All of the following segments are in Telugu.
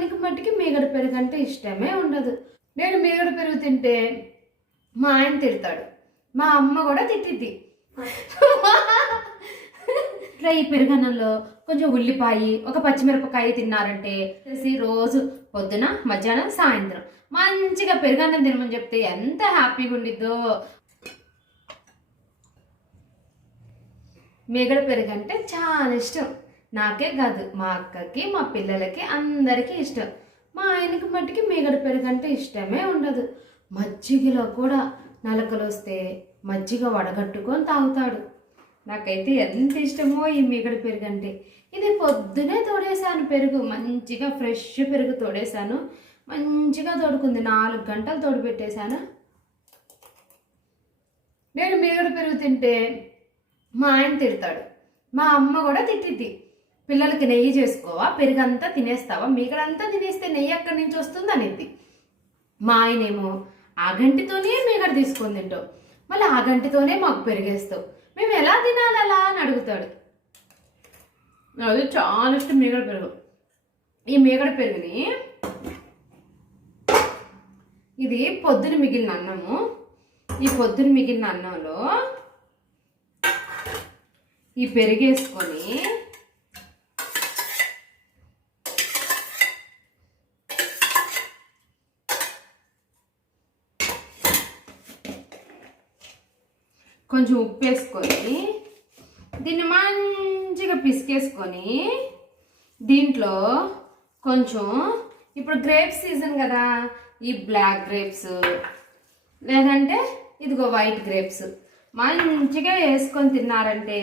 ఆయనకి మట్టికి మీగడ పెరుగు అంటే ఇష్టమే ఉండదు. నేను మీగడ పెరుగు తింటే మా ఆయన తిడతాడు. మా అమ్మ కూడా తిట్టిద్ది. ఇట్లా ఈ పెరుగన్నంలో కొంచెం ఉల్లిపాయ ఒక పచ్చిమిరపకాయ తిన్నారంటే రోజు పొద్దున మధ్యాహ్నం సాయంత్రం. మంచిగా పెరుగన్నం తినమని చెప్తే ఎంత హ్యాపీగా ఉండిద్దో. మేగడ పెరుగు అంటే చాలా ఇష్టం. నాకే కాదు మా అక్కకి మా పిల్లలకి అందరికీ ఇష్టం. మా ఆయనకి మట్టికి మిగడ పెరుగు అంటే ఇష్టమే ఉండదు. మజ్జిగలో కూడా నలకలు వస్తే మజ్జిగ వడగట్టుకొని తాగుతాడు. నాకైతే ఎంత ఇష్టమో ఈ మిగడ పెరుగు అంటే. ఇది పొద్దునే తోడేశాను పెరుగు మంచిగా ఫ్రెష్ పెరుగు తోడేశాను. మంచిగా తోడుకుంది నాలుగు గంటలు తోడు పెట్టేశాను నేను మిగడ పెరుగు తింటే మా ఆయన తిడతాడు. మా అమ్మ కూడా తిట్టిద్ది. పిల్లలకి నెయ్యి చేసుకోవా? పెరుగంతా తినేస్తావా? మిగడంతా తినేస్తే నెయ్యి అక్కడి నుంచి వస్తుంది అనిద్ది మా ఆయనేమో ఆ గంటితోనే మీగడ తీసుకొని తింటావు. మళ్ళీ ఆ గంటితోనే మాకు పెరిగేస్తావు. మేము ఎలా తినాలి అలా అని అడుగుతాడు. అది చాలా ఇష్టం మిగడ పెరుగు. ఈ మిగడ పెరుగుని ఇది పొద్దున మిగిలిన అన్నము. ఈ పొద్దున మిగిలిన అన్నంలో ఈ పెరిగేసుకొని కొంచెం ఉప్పు వేసుకొని దీన్ని మంచిగా పిసికేసుకొని దీంట్లో కొంచెం ఇప్పుడు గ్రేప్స్ సీజన్ కదా ఈ బ్లాక్ గ్రేప్స్ లేదంటే ఇదిగో వైట్ గ్రేప్స్ మంచిగా వేసుకొని తిన్నారంటే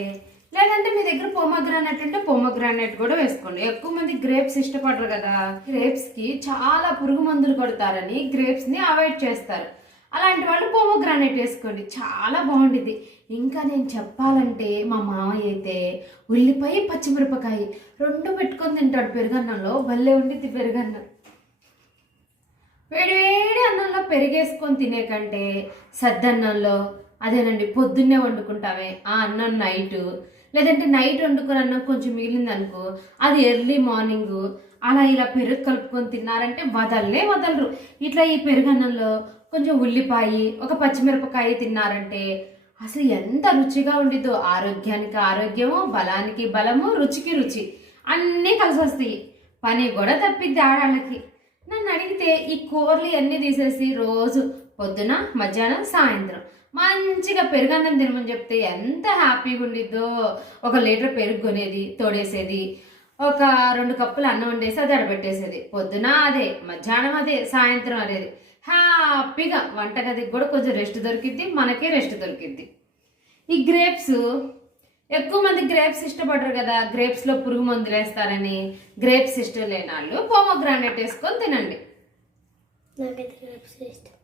లేదంటే మీ దగ్గర పొమ్మగ్రానైట్ అంటే పొమ్మగ్రానైట్ కూడా వేసుకోండి. ఎక్కువ మంది గ్రేప్స్ ఇష్టపడరు కదా. గ్రేప్స్కి చాలా పురుగు మందులు కొడతారని గ్రేప్స్ని అవాయిడ్ చేస్తారు. అలాంటి వాళ్ళు పోమోగ్రానైట్ వేసుకోండి. చాలా బాగుండిద్ది. ఇంకా నేను చెప్పాలంటే మా మామయ్య అయితే ఉల్లిపాయ పచ్చిమిరపకాయ రెండు పెట్టుకొని తింటాడు పెరుగన్నంలో. భలే ఉండిద్ది పెరుగన్నం. వేడివేడి అన్నంలో పెరిగేసుకొని తినే కంటే సద్దన్నంలో అదేనండి పొద్దున్నే వండుకుంటామే. ఆ అన్నం నైట్. లేదంటే నైట్ వండుకుని అన్నం కొంచెం మిగిలిందనుకో అది ఎర్లీ మార్నింగ్ అలా ఇలా పెరుగు కలుపుకొని తిన్నారంటే వదల్లే వదలరు. ఇట్లా ఈ పెరుగన్నంలో కొంచెం ఉల్లిపాయ ఒక పచ్చిమిరపకాయ తిన్నారంటే అసలు ఎంత రుచిగా ఉండిద్దో. ఆరోగ్యానికి ఆరోగ్యము బలానికి బలము రుచికి రుచి అన్నీ కలిసి వస్తాయి. పని కూడా తప్పిద్ది ఆడాళ్ళకి. నన్ను అడిగితే ఈ కూరలు అన్నీ తీసేసి రోజు పొద్దున మధ్యాహ్నం సాయంత్రం మంచిగా పెరుగన్నం తినమని చెప్తే ఎంత హ్యాపీగా ఉండిద్దో. ఒక లీటర్ పెరుగు కొనేది తోడేసేది ఒక రెండు కప్పులు అన్నం వండేసి అది అడబెట్టేసేది పొద్దున అదే మధ్యాహ్నం అదే సాయంత్రం అనేది హ్యాపీగా వంటగదికి కూడా కొంచెం రెస్ట్ దొరికిద్ది మనకే రెస్ట్ దొరికిద్ది. ఈ గ్రేప్స్ ఎక్కువ మంది గ్రేప్స్ ఇష్టపడరు కదా గ్రేప్స్లో పురుగు మందులు వేస్తారని. గ్రేప్స్ ఇష్టం లేని వాళ్ళు పోమోగ్రానైట్ వేసుకొని తినండి. నాకైతే గ్రేప్స్ ఇష్టం.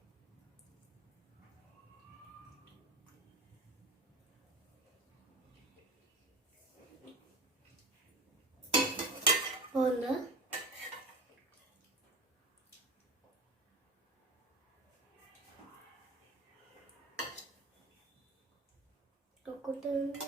kurtarabilirim.